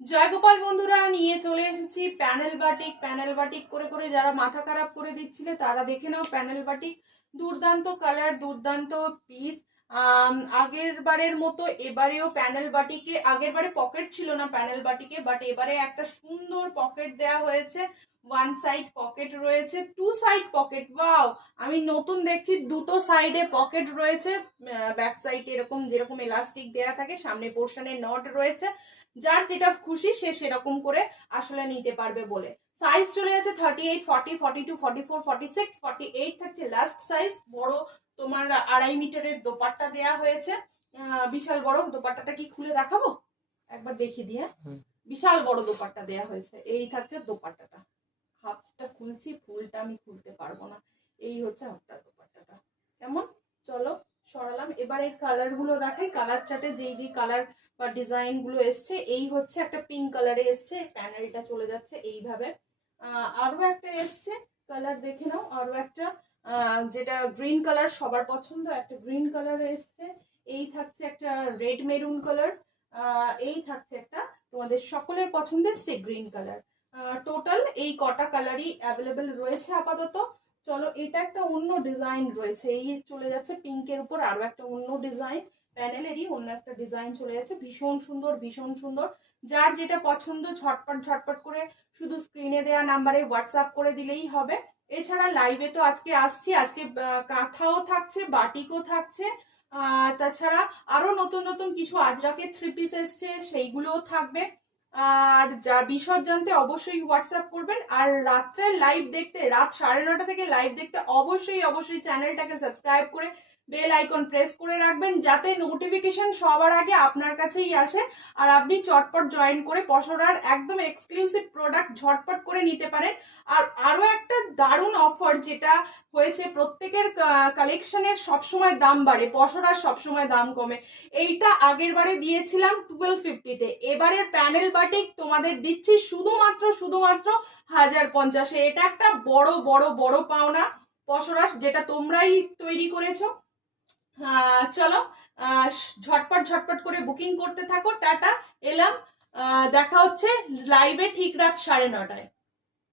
জয়গোপাল বন্ধুরা, নিয়ে চলে এসেছি প্যানেল বাটিক। প্যানেল বাটিক করে করে যারা মাথা খারাপ করে দিচ্ছিলে তারা দেখে নাও প্যানেল বাটিক। দুর্দান্ত কালার, দুর্দান্ত পিস। আগের বারের মতো এবারেও প্যানেল বাটিকে, আগের বারে পকেট ছিল না প্যানেল বাটিকে, বাট এবারে একটা সুন্দর পকেট দেয়া হয়েছে। ওয়ান সাইড পকেট রয়েছে, টু সাইড পকেট। ওয়াও, আমি নতুন দেখছি, দুটো সাইডে পকেট রয়েছে। ব্যাক সাইডে এরকম যেরকম এলাস্টিক দেয়া থাকে, সামনে পোর্শনে নট রয়েছে। যার যেটা খুশি সে সেরকম করে আসলে নিতে পারবে বলে। সাইজ চলে যাচ্ছে 38, 40, 42, 44, 46, 48 থাকছে লাস্ট সাইজ। বড় তোমার 2.5 মিটারের দোপাট্টা দেয়া হয়েছে। বিশাল বড় দোপাট্টাটা কি খুলে দেখাবো একবার, দেখিয়ে দিয়ে। বিশাল বড় দোপাট্টা দেয়া হয়েছে। এই থাকছে দোপাট্টাটা। হাফটা খুলছি, ফুলটা আমি খুলতে পারবো না। এই হচ্ছে হাফটা দোপাট্টাটা। কেমন, চলো সরালাম। এবার এই কালার গুলো দেখাই। কালার চার্টে যেই যেই কালার বা ডিজাইন গুলো এসছে, এই হচ্ছে একটা পিঙ্ক কালারে এসছে, প্যানেলটা চলে যাচ্ছে এইভাবে। আরো একটা এসছে কালার, দেখে নাও। আরো একটা যেটা গ্রিন কালার, সবার পছন্দ, একটা গ্রিন কালার এসছে। এই থাকছে একটা রেড মেরুন কালার। এই থাকছে একটা তোমাদের সকলের পছন্দের সে গ্রিন কালার। টোটাল এই কটা কালারই অ্যাভেলেবেল রয়েছে আপাতত। চলো, এটা একটা অন্য ডিজাইন রয়েছে, এই চলে যাচ্ছে পিঙ্কের উপর আরো একটা অন্য ডিজাইন। প্যানেলেরই অন্য একটা ডিজাইন চলে যাচ্ছে, ভীষণ সুন্দর, ভীষণ সুন্দর। যার যেটা পছন্দ ঝটপট ঝটপট করে শুধু স্ক্রিনে দেওয়া নাম্বারে হোয়াটসঅ্যাপ করে দিলেই হবে। এছাড়া লাইভে তো আজকে আসছি, আজকে কাঁথাও থাকছে, বাটিকও থাকছে। তাছাড়া আরো নতুন নতুন কিছু আজরাকে থ্রি পিস এসছে, সেইগুলোও থাকবে। আর যা বিশদ জানতে অবশ্যই হোয়াটসঅ্যাপ করবেন। আর রাত্রে লাইভ দেখতে, রাত 9:30 থেকে লাইভ দেখতে অবশ্যই অবশ্যই চ্যানেলটাকে সাবস্ক্রাইব করে বেল আইকন প্রেস করে রাখবেন, যাতে নোটিফিকেশন সবার আগে আপনার কাছেই আসে আর আপনি চটপট জয়েন করে পসরার একদম এক্সক্লুসিভ প্রোডাক্ট ঝটপট করে নিতে পারেন। আর আরো একটা দারুণ অফার যেটা হয়েছে, প্রত্যেকের কালেকশনের সবসময় দাম বাড়ে, পসরার সবসময় দাম কমে। এইটা আগের বারে দিয়েছিলাম 1250-তে, এবারে প্যানেল বাটিক তোমাদের দিচ্ছি শুধুমাত্র 1050-এ। এটা একটা বড় বড় বড় পাওনা পসরাস, যেটা তোমরাই তৈরি করেছো। চলো, ঝটপট ঝটপট করে বুকিং করতে থাকো। টাটা, এলাম। দেখা হচ্ছে লাইভে ঠিক রাত 9:30টায়।